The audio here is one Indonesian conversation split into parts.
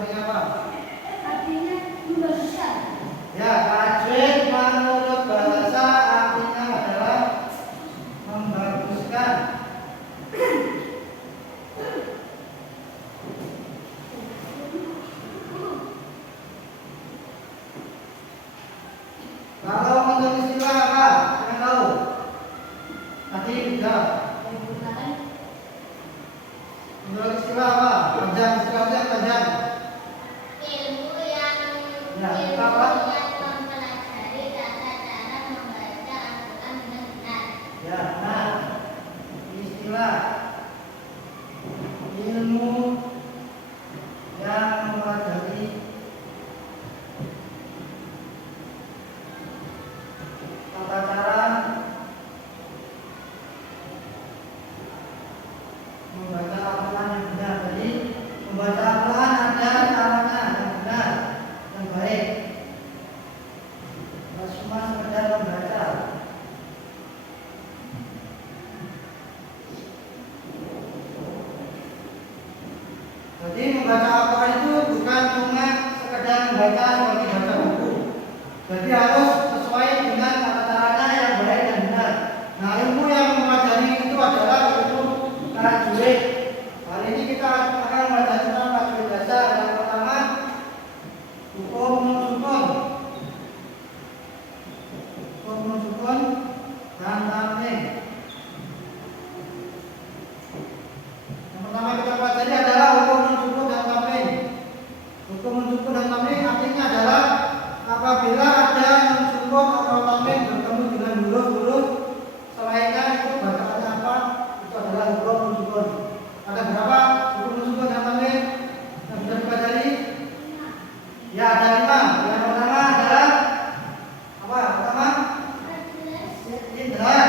artinya apa? Artinya membesar. Ya, tajwid menurut bahasa artinya adalah membaguskan. Kalau menurut istilah apa? Yang tahu? Tadi sudah. Menurut istilah apa? Panjang, istilahnya panjang. Ilmu yang Apa? mempelajari tata cara membaca Al-Quran dengan benar. Ya, nah, istilah ilmu yang mempelajari tata cara membaca Al-Quran yang benar. Jadi membaca Al-Quran ada caranya yang benar, yang baik. Tidak cuma sekedar membaca. Jadi membaca Al-Quran itu bukan cuma sekedar membaca seperti baca buku. Jadi harus sesuai dengan tata caranya yang baik dan benar. Nah, ilmu yang mempelajari itu adalah ilmu tajwid. Hari ini kita akan belajar tentang tajwid dasar. Yang pertama, hukum sukun. Hukum sukun dan tamrin. Yang pertama kita pelajari adalah hukum sukun dan tamrin. Hukum sukun dan tamrin artinya adalah apabila ada sukun atau tamrin bertemu dengan huruf-huruf selainnya itu bacaannya apa? Itu adalah hukum sukun. Ada berapa hukum sukun dan tamrin yang sudah dipelajari? Ya, ada 5. Yang pertama adalah apa? Pertama, indhar.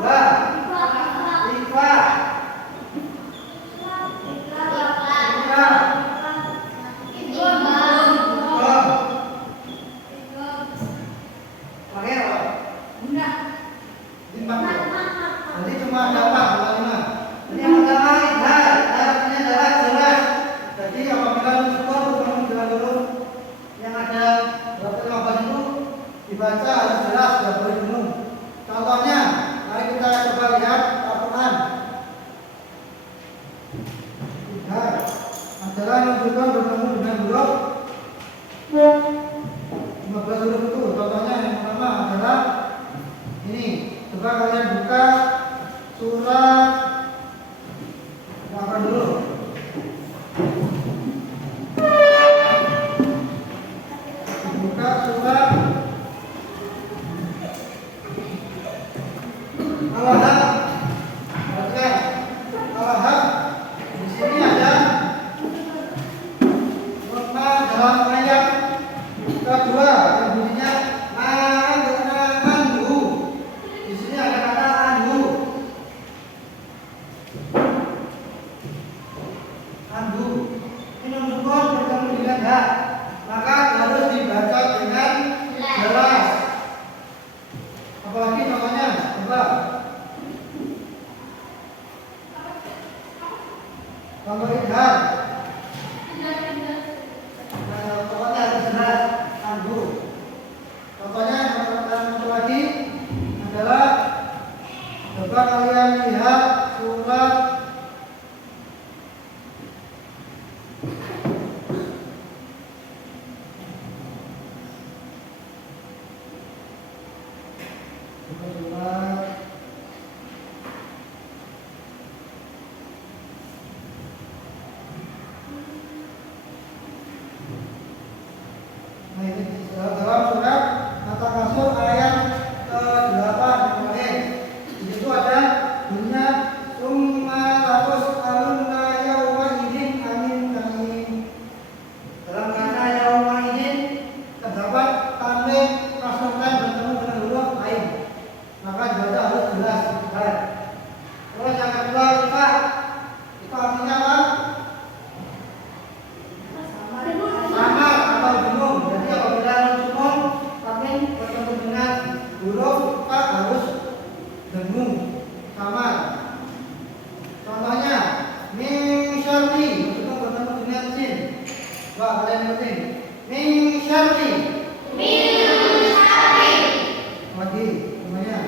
Dua, ikhfa. Tiga, idgham. Terakhir apa? Empat. Jadi cuma ada 4, bukan 5. Jadi yang pertama indhar. Artinya adalah jelas. Jadi apabila sukun bertemu dengan huruf yang ada berapa 15 itu dibaca harus jelas, tidak boleh bingung. Contohnya, mari kita coba lihat Al-Quran. Indhar adalah menunjukkan bertemu dengan huruf 15 huruf itu. Contohnya yang pertama adalah ini. Coba kalian buka surat apa dulu? Buka surat Al-Ahzab. Perhatikan Al-Ahzab. Di sini ada makna dalam ayat kedua yang bunyinya anhu. Di sini ada kata anhu. Anhu. Ini sukun bertemu dengan hak, maka harus dibaca dengan jelas. Apalagi contohnya, coba. Contoh idgham. Nah, contohnya harus jelas. Anhu. Contohnya satu lagi adalah coba kalian lihat surat dalam surat At-Takasur ayat ke-8 kemarin. Di situ ada bunyinya kalian yang penting. Min syarri. Lagi namanya.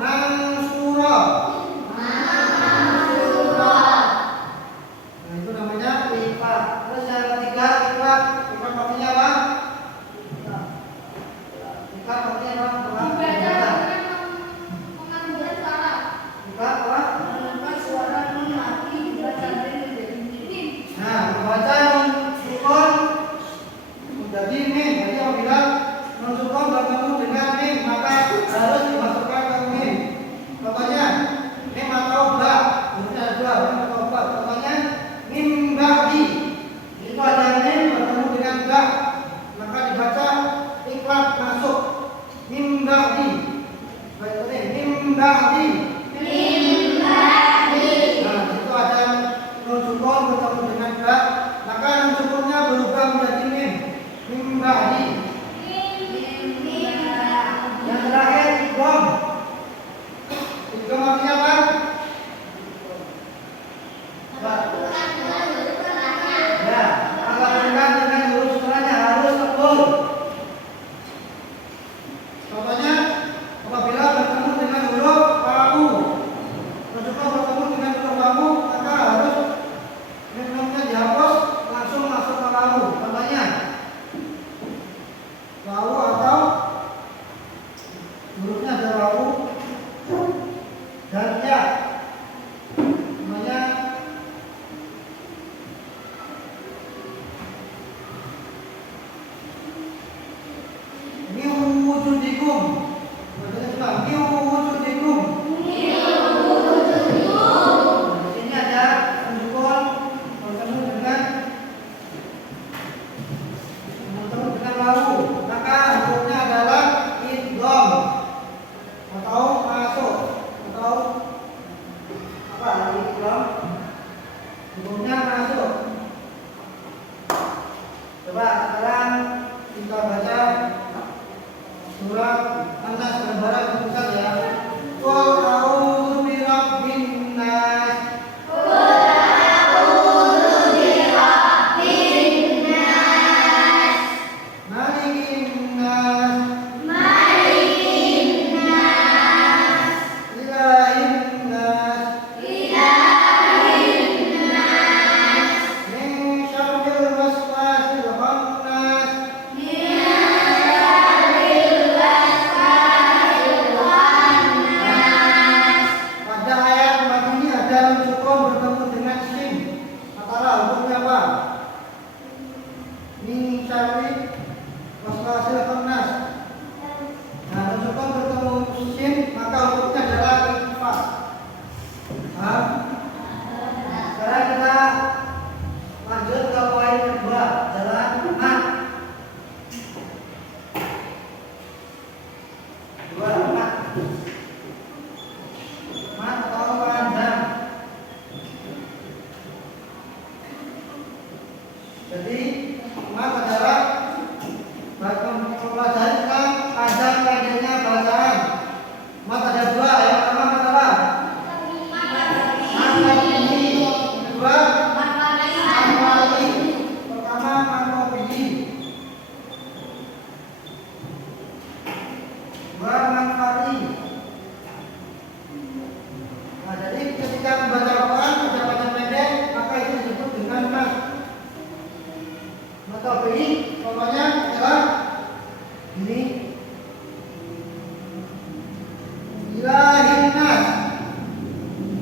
Mansura. Nah, itu namanya ikhlas. Terus yang ketiga ikhlas. Ikhlas artinya apa? Ikhlas artinya apa? Ikhlas apa? Nah, membaca nun sukun menjadi mim. Jadi apabila nun sukun bertemu dengan mim, maka harus dimasukkan ke mim. Contohnya mim atau ba. Hurufnya ada dua, mim atau ba. Contohnya mim ba'di. Itu ada mim bertemu dengan ba, maka dibaca ikhlas masuk. Mim ba'di. Baik tadi mim ba'di. Nah, itu ada nun sukun bertemu dengan ba, maka nun sukunnya berubah menjadi mim. Mim ba'di. Yang terakhir idgham. Idgham artinya apa? Ya, menggabungkan dengan huruf setelahnya harus tebal. Contohnya apabila bertemu dengan huruf wawu, mencoba bertemu dengan huruf wawu, maka harus mimnya dihapus langsung masuk ke wawu. Contohnya wawu atau hurufnya ada wawu dan ya. Namanya min wujudikum. Bacanya min wujudikum. Ini ada sukun bertemu dengan wawu, maka hukumnya adalah idgham atau masuk atau apa idgham? Hukumnya masuk. Coba sekarang kita baca surat An-Nas gambaran pusat ya. Qul a'udzu birabbin nas. Malikin nas. Ilahin nas. Min syarril waswasil khannas. Pada ayat 4 ini ada nun sukun bertemu dengan sin. Maka hukumnya apa? Min syarri waswasil khannas. Nah, nun sukun bertemu sin, maka hukumnya adalah ikhfa. Paham? Sekarang kita lanjut ke poin kedua, jalan mat. Dua mat. Mat atau panjang. Jadi mat adalah mempelajari tentang panjang pendeknya bacaan. Mat ada dua, yang pertama mat apa? Mat mabni. Kedua mat mali. Pertama mat mabni. Dua mat mali. Nah, jadi ketika membaca Al-Quran ada panjang pendek, maka itu disebut dengan mat. Mata beri, contohnya adalah ini ilahin nas.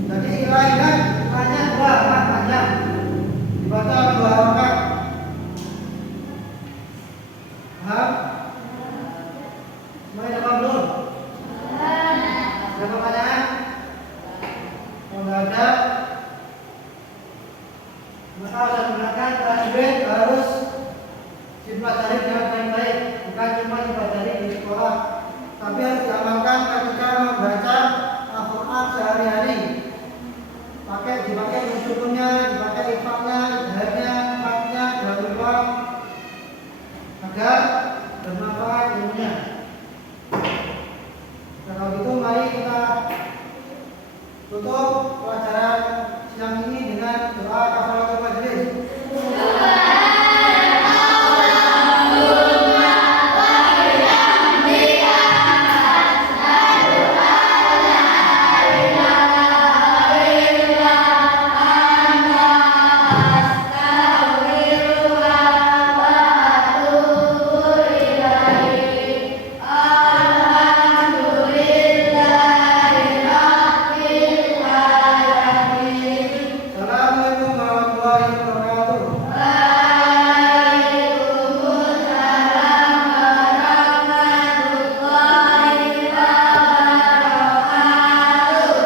Jadi ilahin nas hanya dua mat panjang, dibaca dua rakaat. Paham? Semuanya dapat belum? Ada pertanyaan? Kalau nggak ada, maka harus menggunakan tajwid, harus dipelajari dengan baik-baik, bukan cuma dipelajari di sekolah, tapi harus diamalkan ketika membaca Al-Quran sehari-hari. Dipakai nun sukunnya,